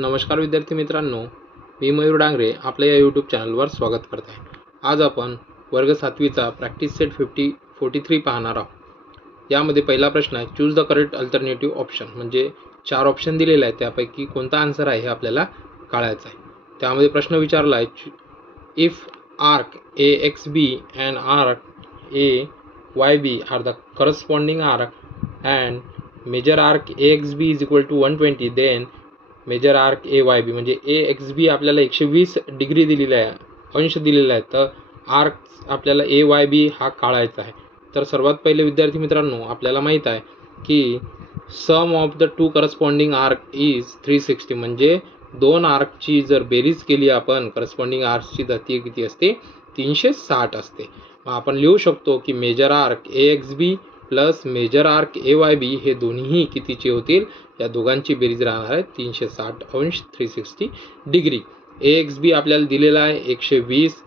नमस्कार विद्यार्थी मित्रांनो, मी मयूर डांगरे आपल्या या यूट्यूब चॅनलवर स्वागत करत आहे. आज आपण वर्ग 7वीचा प्रॅक्टिस सेट 43 पाहणार आहोत. यामध्ये पहिला प्रश्न आहे, choose the correct alternative option. म्हणजे 4 ऑप्शन दिलेले आहेत, त्यापैकी कोणता आन्सर आहे हे आपल्याला काढायचं आहे. त्यामध्ये प्रश्न विचारला आहे, if arc AXB and arc AYB are the corresponding arc and major arc AXB is equal to 120, then major arc AYB. म्हणजे AXB आपल्याला 120 डिग्री दिलेला आहे, अंश दिलेला आहे, तर आर्क आपल्याला AYB हा काढायचा आहे. तर सर्वात पहिले विद्यार्थी मित्रांनो, आपल्याला माहीत आहे की sum of the two corresponding arc is 360. म्हणजे दोन आर्कची जर बेरीज केली आपण करस्पॉन्डिंग आर्कची, तर ती किती असते? 360 असते. मग आपण लिहू शकतो की major arc AXB plus major arc AYB हे दोन्ही कितीचे होतील? या दोघांची बेरीज राहणार आहे 360 अंश 360 डिग्री. AXB आपल्याला दिलेला आहे 120,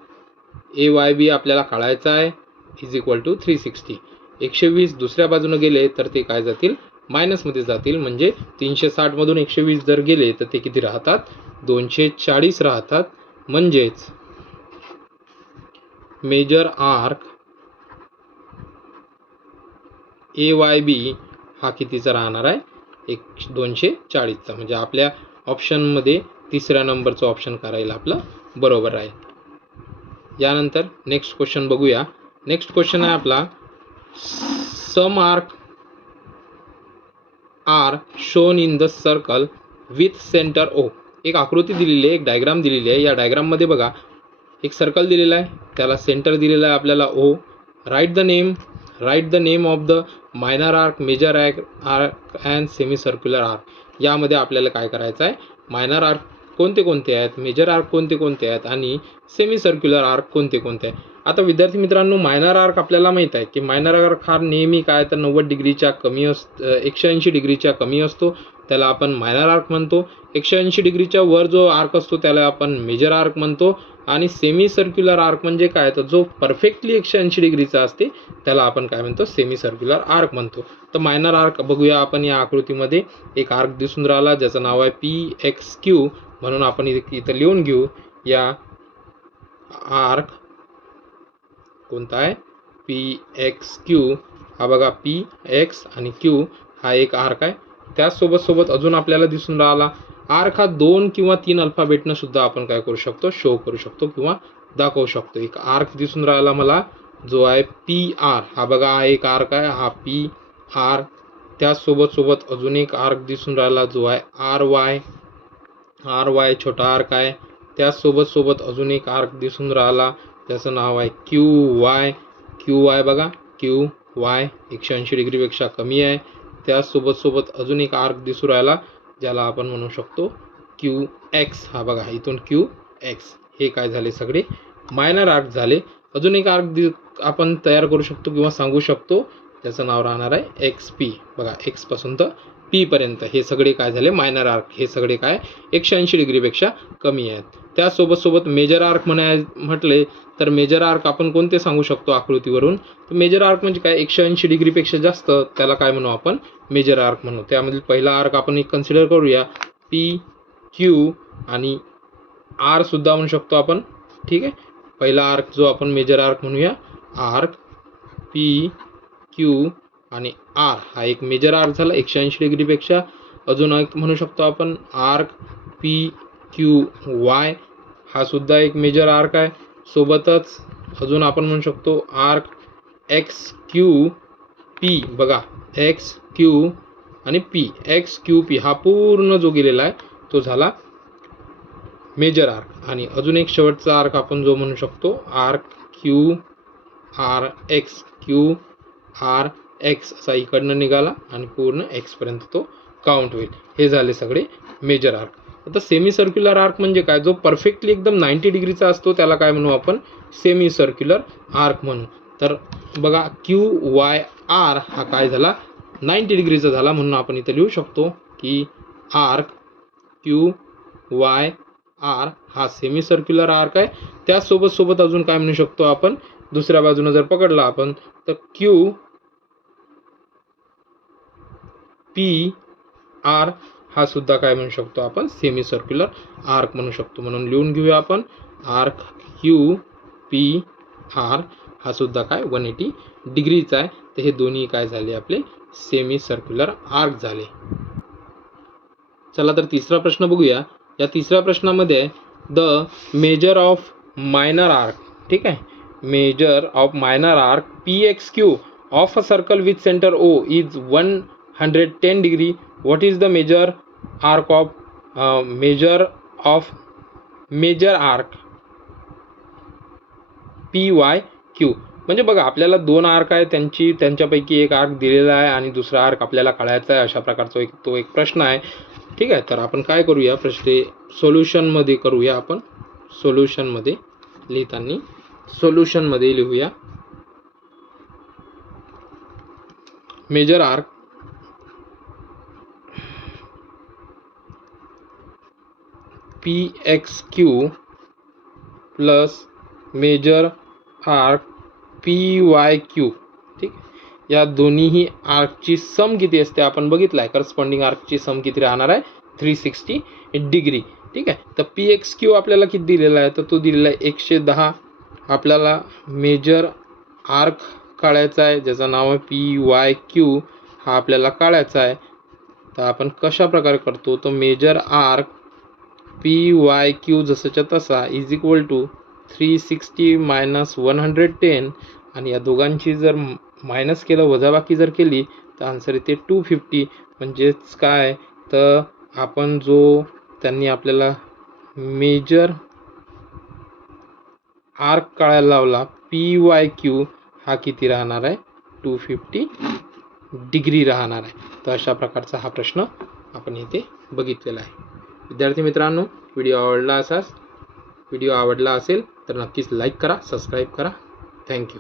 AYB आपल्याला काढायचा आहे इज इक्वल टू 360. 120 दुसऱ्या बाजूने गेले तर ते काय जातील? मायनसमध्ये जातील. म्हणजे 360 मधून 120 जर गेले तर ते किती राहतात? 240 राहतात. म्हणजेच मेजर आर्क AYB हा कितीचा राहणार आहे? 240चा. म्हणजे आपल्या ऑप्शनमध्ये तिसऱ्या नंबरचं ऑप्शन करायला आपलं बरोबर आहे. यानंतर नेक्स्ट क्वेश्चन बघूया. नेक्स्ट क्वेश्चन आहे आपला, sum arc are shown in the circle with centre O. एक आकृती दिलेली आहे, एक डायग्राम दिलेली आहे. या डायग्राममध्ये बघा, एक सर्कल दिलेला आहे, त्याला सेंटर दिलेला आहे आपल्याला O. Right the name of the minor arc, major arc and semicircular arc. यामध्ये आपल्याला काय करायचं आहे? मायनर आर्क कोणते कोणते आहेत, मेजर आर्क कोणते कोणते आहेत आणि सेमी सर्क्युलर आर्क कोणते कोणते आहेत. आता विद्यार्थी मित्रांनो, मायनर आर्क आपल्याला माहीत आहे की मायनर आर्क हा नेहमी काय तर 90 डिग्रीच्या कमी 180 डिग्रीच्या कमी असतो, त्याला आपण मायनर आर्क म्हणतो. 180 डिग्रीच्या वर जो आर्क असतो त्याला आपण मेजर आर्क म्हणतो. आणि सेमी सर्क्युलर आर्क म्हणजे काय, तर जो परफेक्टली 180 डिग्रीचा असते त्याला आपण काय म्हणतो? सेमी सर्क्युलर आर्क म्हणतो. तर मायनर आर्क बघूया आपण. या आकृतीमध्ये एक आर्क दिसून राहिला ज्याचं नाव आहे PXQ, म्हणून आपण इथं लिहून घेऊ. या आर्क कोणता आहे? PXQ. हा बघा, PX आणि Q हा एक आर्क आहे. त्यासोबत अजून आपल्याला दिसून राहिला आर्क हा 2 किंवा 3 अल्फाबेटनं सुद्धा आपण काय करू शकतो? शो करू शकतो किंवा दाखवू शकतो. एक आर्क दिसून राहिला मला जो आहे PR. हा बघा, हा एक आर्क आहे, हा PR. त्यासोबत अजून एक आर्क दिसून राहिला जो आहे RY छोटा आर्क आहे. त्यासोबत अजून एक आर्क दिसून राहिला त्याचं नाव आहे QY बघा, QY 180 डिग्रीपेक्षा कमी आहे. त्यासोबत अजून एक आर्क दिसून राहिला ज्याला आपण म्हणू शकतो QX. हा बघा, इथून QX. हे काय झाले? सगळे मायनर आर्क झाले. अजून एक आर्क आपण तयार करू शकतो किंवा सांगू शकतो, त्याचं नाव राहणार आहे XP. बघा, X पासून तर P पर्यंत हे सगळे काय झाले? Minor arc. हे सगळे काय 180 डिग्रीपेक्षा कमी आहेत. त्यासोबत मेजर आर्क म्हटले तर मेजर आर्क आपण कोणते सांगू शकतो आकृतीवरून? तर मेजर आर्क म्हणजे काय? 180 डिग्रीपेक्षा जास्त, त्याला काय म्हणू आपण? मेजर आर्क म्हणू. त्यामधील पहिला आर्क आपण एक कन्सिडर करूया, PQ आणि R सुद्धा म्हणू शकतो आपण. ठीक आहे, पहिला आर्क जो आपण मेजर आर्क म्हणूया, आर्क PQ आणि R हा एक मेजर आर्क झाला 180 डिग्रीपेक्षा. अजून एक म्हणू शकतो आपण आर्क PQY. हा सुद्धा एक मेजर आर्क आहे. सोबतच अजून आपण म्हणू शकतो आर्क XQP. बघा, XQ आणि P. XQP हा पूर्ण जो गेलेला आहे तो झाला मेजर आर्क. आणि अजून एक शेवटचा आर्क आपण जो म्हणू शकतो आर्क QRX असा इकडनं निघाला आणि पूर्ण X पर्यंत तो काउंट होईल. हे झाले सगळे मेजर आर्क. आता सेमी सर्क्युलर आर्क म्हणजे काय? जो परफेक्टली एकदम 90 डिग्रीचा असतो त्याला काय म्हणू आपण? सेमी सर्क्युलर आर्क म्हणू. तर बघा, QYR हा काय झाला? 90 डिग्रीचा झाला. म्हणून आपण इथे लिहू शकतो की आर्क QYR हा सेमी सर्क्युलर आर्क आहे. त्यासोबत अजून काय म्हणू शकतो आपण? दुसऱ्या बाजूने जर पकडला आपण तर QP R हा सुद्धा काय म्हणू शकतो आपण, सेमी सर्क्युलर आर्क म्हणू शकतो. म्हणून लिहून घेऊया आपण आर्क क्यू पी आर हा सुद्धा काय 180 डिग्रीचा आहे. तर हे दोन्ही काय झाले आपले सेमी सर्क्युलर आर्क झाले. चला तर तिसरा प्रश्न बघूया. या तिसऱ्या प्रश्नामध्ये the measure of minor arc, ठीक आहे, measure of minor arc PXQ of a circle with center O is 110 degree. What is the measure arc of major arc PYQ? म्हणजे बघा आपल्याला दोन आर्क आहे, त्यांच्यापैकी एक आर्क दिलेला आहे आणि दुसरा आर्क आपल्याला काढायचा आहे. अशा प्रकारचा एक प्रश्न आहे. ठीक आहे, तर आपण काय करूया, प्रश्न सोल्युशनमध्ये करूया. आपण सोल्युशनमध्ये लिहिताना सोल्युशनमध्ये लिहूया major arc PXQ plus major arc PYQ. ठीक, या दोन्हीही आर्कची सम किती असते आपण बघितलं आहे. करस्पॉन्डिंग आर्कची सम किती राहणार आहे 360 डिग्री. ठीक आहे, तर PXQ आपल्याला किती दिलेला आहे, तर तो दिलेला आहे 110. आपल्याला मेजर आर्क काढायचा आहे ज्याचं नाव आहे PYQ, हा आपल्याला काढायचा आहे. तर आपण कशा प्रकारे करतो, तो मेजर आर्क PYQ जसंच्या तसा इज इक्वल टू 360 मायनस 110 आणि या दोघांची जर मायनस केलं, वजाबाकी जर केली तर आन्सर येते 250. म्हणजेच काय, तर आपण जो त्यांनी आपल्याला मेजर आर्क काढायला लावला PYQ हा किती राहणार आहे 250 डिग्री राहणार आहे. तर अशा प्रकारचा हा प्रश्न आपण इथे बघितलेला आहे. विद्यार्थी मित्रांनो, व्हिडिओ आवडला असेल तर नक्कीच लाईक करा, सबस्क्राईब करा. थँक्यू.